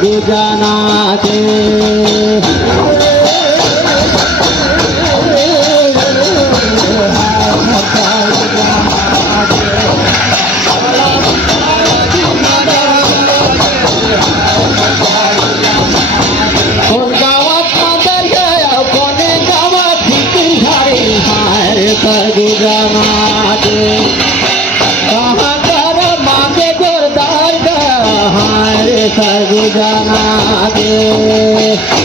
गुजाना के गुजाना के कहाँ कर मांगे जोरदार हारे सर गुजाना के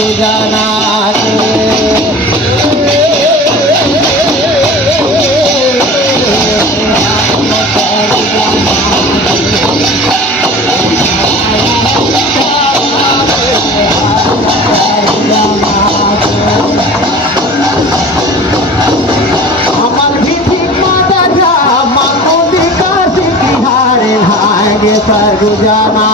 गुजाना अमर भी ठीक माता जा मानो विकास की हारे हारे सर गुजाना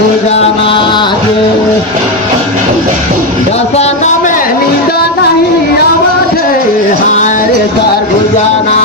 गुजाना दसाना में नींद नहीं आवते हारे सर गुजाना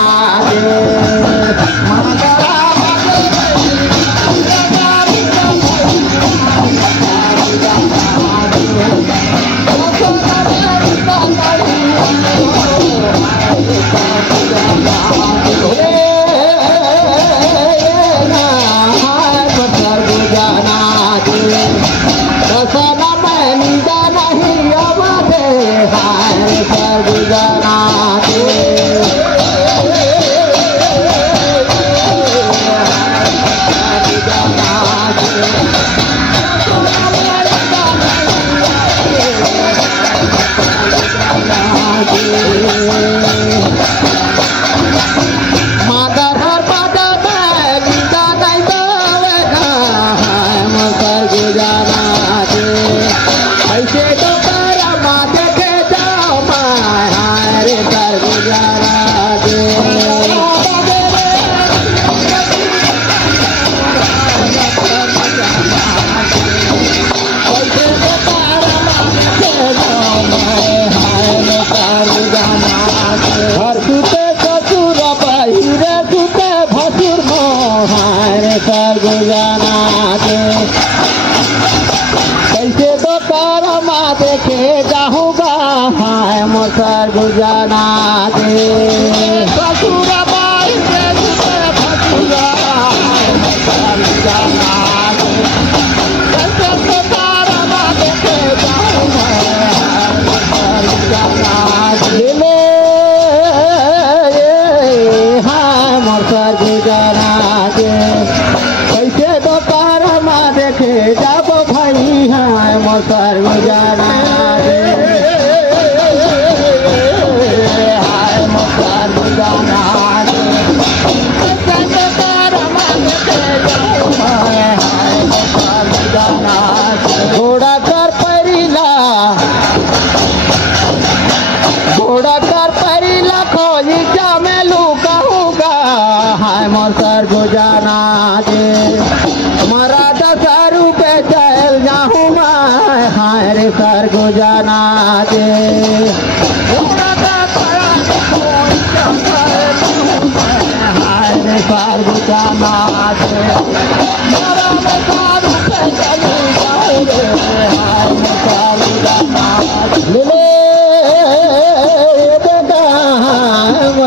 सर गुजाना कैसे तो करमा देखे जाऊँगा हाय मोसर गुजाना ससुर बाई भसुरा कैसे तो करमा देखे जाऊँगा हाय मोसर गुजाना कैसे तो कारमा देखे जब भाई है मोसर गुजाना हाय मोसर गुजाना कैसे तो कारमा देखे जब हाय मोसर गुजाना घोड़ा कर परिला खोजी जा मैं लूकाऊंगा हाय मोसर गुजाना हमारा 10 रुपए चल जाऊँगा हाय रे सर्ग जाना दे सर्ग जाना दे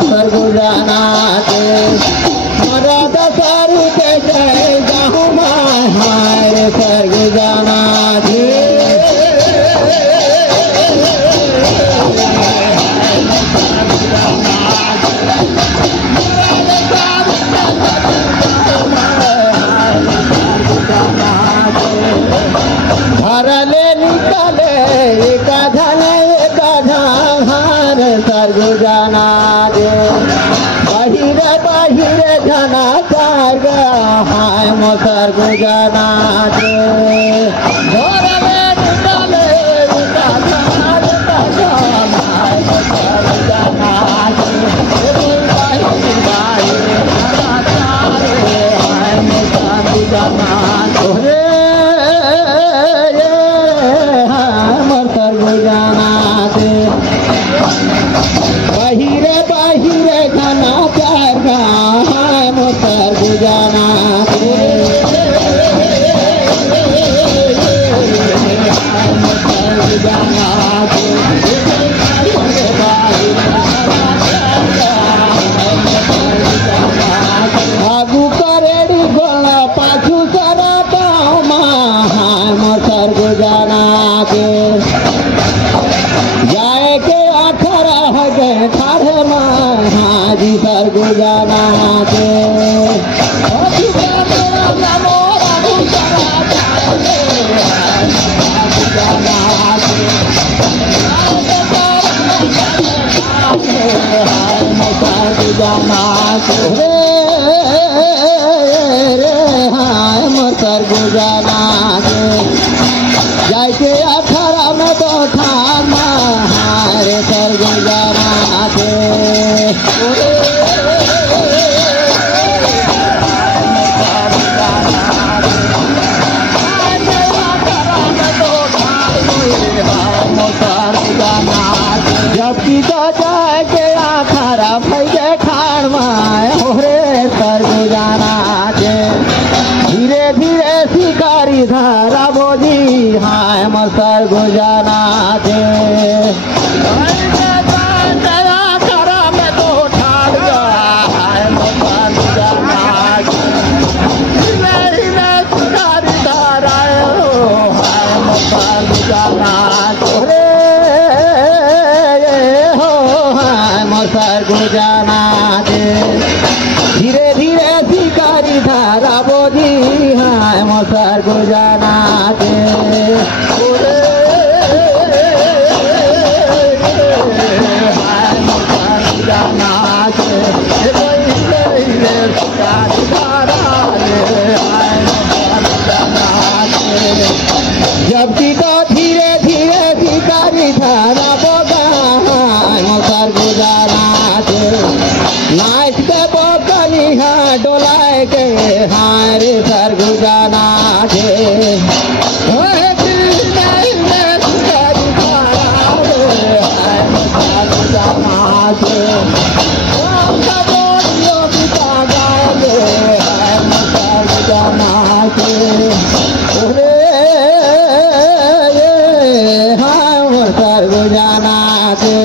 सर्ग जाना दे मरादा सारू के जय जाऊँ हमारे सर्ग जाना दे भरले निकले एक धार सर्ग जाना दे बाहिरे बाहिरे जाना सर्ग हाय मो सर्ग जाना दे भरले निकले एक धार हाय मो सर्ग जाना दे बाहिरे बाहिरे जाना हाय मो सर्ग जाना दे जाना दे बाहिरे बाहिरे खाना प्यार का है मोतर जाना दे मोतर जाना दे आगू करेड़ी गोला पाछू सरा मोतर जाना दे जाए के अठारह के ठाढ़े हाजी सर्ग जाना दे जाना रे हाय सर्ग जाना दे जाके 18 में तो खाना हारे सर्ग जाना दे जबकि तो जाके 18 भैया खाड़ माए होरे सर्ग जाना दे धीरे धीरे शिकारी धारा बोझी हाय मो सर्ग जाना दे में तो ठाड़ हाय मो सर्ग जाना दे शिकारी धारा हाय मो सर्ग जाना दे हो हाय मो सर्ग जाना दे धीरे धीरे शिकारी धारा बोझी हाय मो सर्ग जाना दे हाय मो सर्ग जाना दे शिकारी धारा हाय मो सर्ग जाना दे जबकि तो धीरे धीरे शिकारी धारा बोगा हाय मो सर्ग जाना दे नाच के बोकनी हाँ डोलाए के हाय रे सर्ग जाना दे सर्ग जाना दे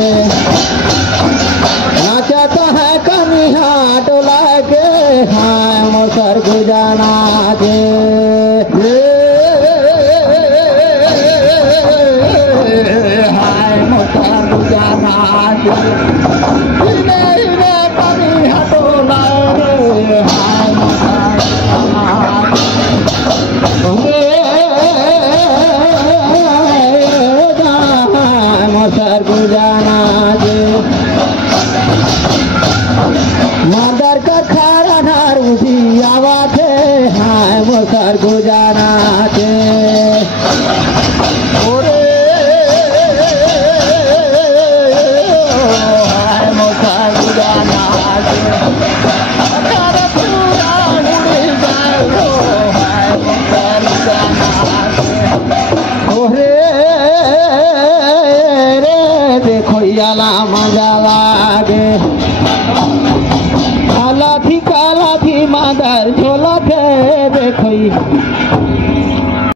नाचत है कन्हा डोला के हाय मो सर्ग जाना दे हाय मो सर्ग जाना दे कन्हा डोला हाय मो सर्ग सर्ग जाना दे मदर का खारा नारू भी आवा थे हाय मो सर्ग जाना दे हाय मो सर्ग जाना दे हाय मो सर्ग जाना दे सर झोला फेरे खोई